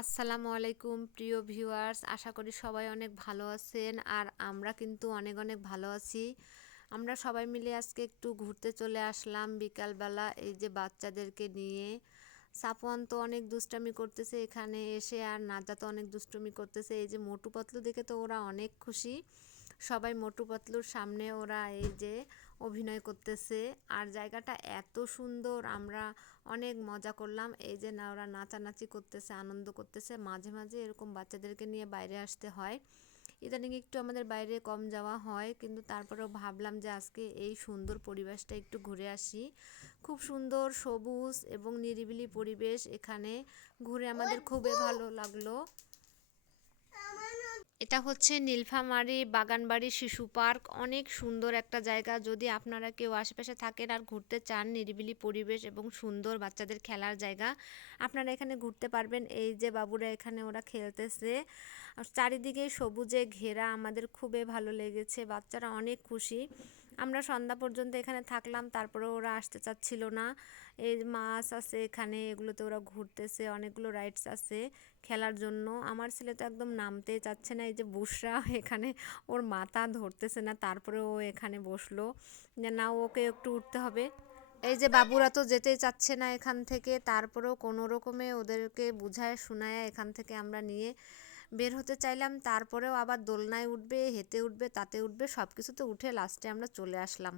আসসালামু আলাইকুম প্রিয় ভিউয়ার্স, আশা করি সবাই অনেক ভালো আছেন। আর আমরা কিন্তু অনেক অনেক ভালো আছি। আমরা সবাই মিলে আজকে একটু ঘুরতে চলে আসলাম বিকালবেলা, এই যে বাচ্চাদেরকে নিয়ে। সাফওয়ান তো অনেক দুষ্টামি করতেছে এখানে এসে, আর নাজা তো অনেক দুষ্টুমি করতেছে। এই যে মোটু পাতলু দেখে তো ওরা অনেক খুশি। সবাই মোটু পাতলুর সামনে ওরা এই যে অভিনয় করতেছে। আর জায়গাটা এত সুন্দর, আমরা অনেক মজা করলাম। এই যে না, ওরা নাচানাচি করতেছে, আনন্দ করতেছে। মাঝে মাঝে এরকম বাচ্চাদেরকে নিয়ে বাইরে আসতে হয়। ইদানিং একটু আমাদের বাইরে কম যাওয়া হয়, কিন্তু তারপরেও ভাবলাম যে আজকে এই সুন্দর পরিবেশটা একটু ঘুরে আসি। খুব সুন্দর সবুজ এবং নিরিবিলি পরিবেশ, এখানে ঘুরে আমাদের খুবই ভালো লাগলো। এটা হচ্ছে নীলফামারী বাগানবাড়ি শিশু পার্ক। অনেক সুন্দর একটা জায়গা। যদি আপনারা কেউ আশেপাশে থাকেন আর ঘুরতে চান, নিরিবিলি পরিবেশ এবং সুন্দর বাচ্চাদের খেলার জায়গা, আপনারা এখানে ঘুরতে পারবেন। এই যে বাবুরা এখানে ওরা খেলতেছে, আর চারিদিকে সবুজে ঘেরা, আমাদের খুবই ভালো লেগেছে। বাচ্চারা অনেক খুশি। আমরা সন্ধ্যা পর্যন্ত এখানে থাকলাম, তারপরে ওরা আসতে চাচ্ছিল না। এই মাছ আছে এখানে, এগুলোতে ওরা ঘুরতেছে। অনেকগুলো রাইডস আছে খেলার জন্য। আমার ছেলে তো একদম নামতেই চাচ্ছে না। এই যে বুশরা এখানে ওর মাথা ধরতেছে না, তারপরে ও এখানে বসলো যে না, ওকে একটু উঠতে হবে। এই যে বাবুরা তো যেতেই চাচ্ছে না এখান থেকে, তারপরেও কোনো রকমে ওদেরকে বুঝায় শুনায় এখান থেকে আমরা নিয়ে বের হতে চাইলাম। তারপরেও আবার দোলনায় উঠবে, হেঁটে উঠবে, তাতে উঠবে, সব কিছুতে উঠে লাস্টে আমরা চলে আসলাম।